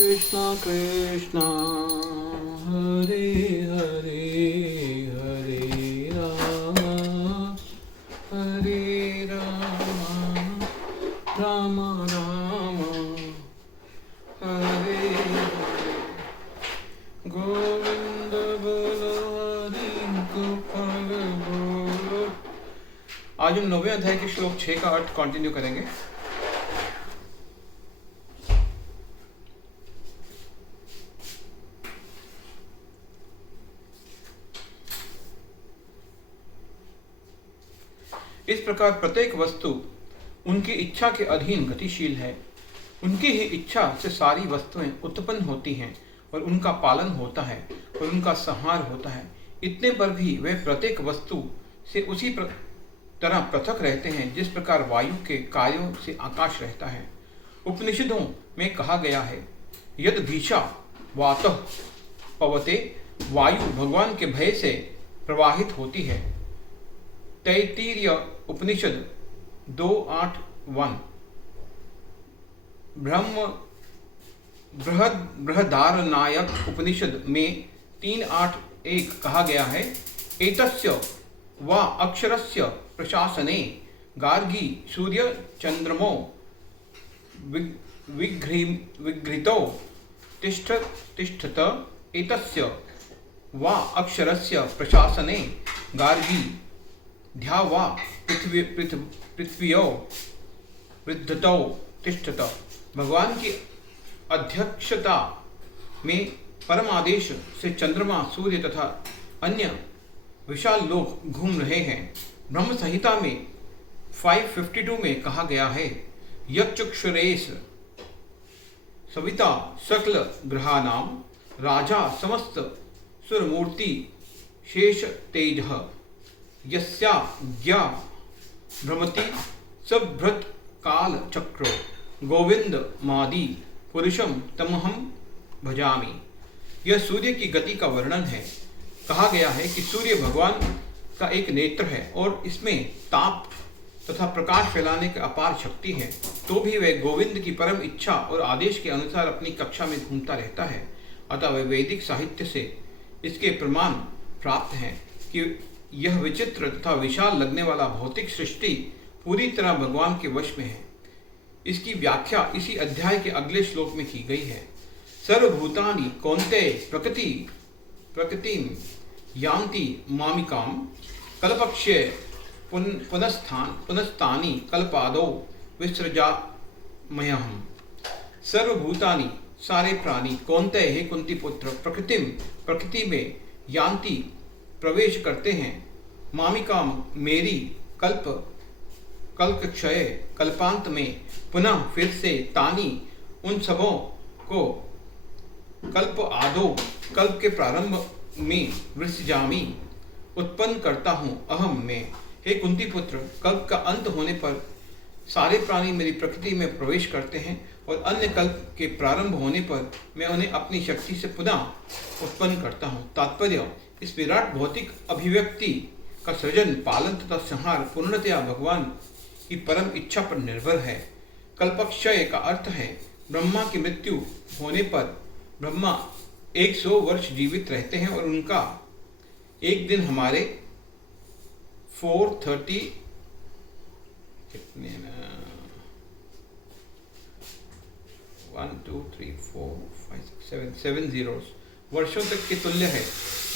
कृष्णा कृष्णा हरे हरे हरे राम राम राम हरे हरे गोविंद बोलो हरि गोपाल बोलो। आज हम 9वें अध्याय के श्लोक 6 का अर्थ कंटिन्यू करेंगे। इस प्रकार प्रत्येक वस्तु उनकी इच्छा के अधीन गतिशील है। उनकी ही इच्छा से सारी वस्तुएं उत्पन्न होती हैं और उनका पालन होता है और उनका संहार होता है। इतने पर भी वे प्रत्येक वस्तु से उसी तरह पृथक रहते हैं जिस प्रकार वायु के कार्यों से आकाश रहता है। उपनिषदों में कहा गया है, यद भीषा वातः पवते, वायु भगवान के भय से प्रवाहित होती है। तैत्तिरीय उपनिषद 2:8-1। बृहदारण्यक उपनिषद में 3:8-1 कहा गया है, एतस्य वा अक्षरस्य प्रशासने गार्गी सूर्य चंद्रमो विघ्रितौ तिष्ठत। एतस्य वा अक्षरस्य प्रशासने गार्गी ध्यावा पृथ्व्यो वृद्धतौ तिष्ठत। भगवान की अध्यक्षता में परम आदेश से चंद्रमा, सूर्य तथा अन्य विशाल लोग घूम रहे हैं। ब्रह्म संहिता में 552 में कहा गया है, यक्षुरेश सविता सकल ग्रहानां राजा समस्त सुरमूर्ति शेष तेजः यस्याज्ञा भ्रमति सभृत काल चक्रो गोविंद मादि पुरुषम तमहम भजामि। यह सूर्य की गति का वर्णन है। कहा गया है कि सूर्य भगवान का एक नेत्र है और इसमें ताप तथा प्रकाश फैलाने की अपार शक्ति है। तो भी वह गोविंद की परम इच्छा और आदेश के अनुसार अपनी कक्षा में घूमता रहता है। अतः वह वैदिक साहित्य से इसके प्रमाण प्राप्त हैं कि यह विचित्र तथा विशाल लगने वाला भौतिक सृष्टि पूरी तरह भगवान के वश में है। इसकी व्याख्या इसी अध्याय के अगले श्लोक में की गई है। सर्वभूतानि कौन्तेय प्रकृतिं यान्ति मामिकां कल्पक्षये पुनस्तानि कल्पादौ विसृजाम्यहम्। सर्वभूतानि सारे प्राणी, कौन्तेय हे कुंती पुत्र, प्रकृति में यान्ति प्रवेश करते हैं, मामिका मेरी, कल्प क्षय कल्पांत में, पुनः फिर से, तानी उन सबों को, कल्प आदो कल्प के प्रारंभ में, वृषजामी उत्पन्न करता हूँ, अहम में। हे कुंती पुत्र, कल्प का अंत होने पर सारे प्राणी मेरी प्रकृति में प्रवेश करते हैं और अन्य कल्प के प्रारंभ होने पर मैं उन्हें अपनी शक्ति से पुनः उत्पन्न करता हूँ। तात्पर्य, इस विराट भौतिक अभिव्यक्ति का सृजन, पालन तथा संहार पूर्णतया भगवान की परम इच्छा पर निर्भर है। कल्पक्षय का अर्थ है ब्रह्मा की मृत्यु होने पर ब्रह्मा 100 वर्ष जीवित रहते हैं और उनका एक दिन हमारे 430 कितने 1 2 3 4 5 6 7 zeros वर्षों तक के तुल्य है।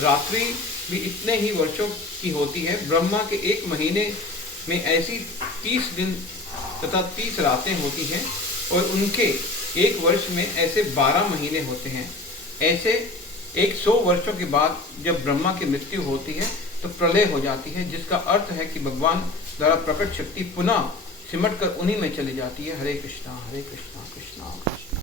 रात्रि भी इतने ही वर्षों की होती है। ब्रह्मा के एक महीने में ऐसी 30 दिन तथा 30 रातें होती हैं और उनके एक वर्ष में ऐसे 12 महीने होते हैं। ऐसे 100 वर्षों के बाद जब ब्रह्मा की मृत्यु होती है तो प्रलय हो जाती है, जिसका अर्थ है कि भगवान द्वारा प्रकट शक्ति पुनः सिमट कर उन्हीं में चली जाती है। हरे कृष्णा कृष्णा कृष्णा।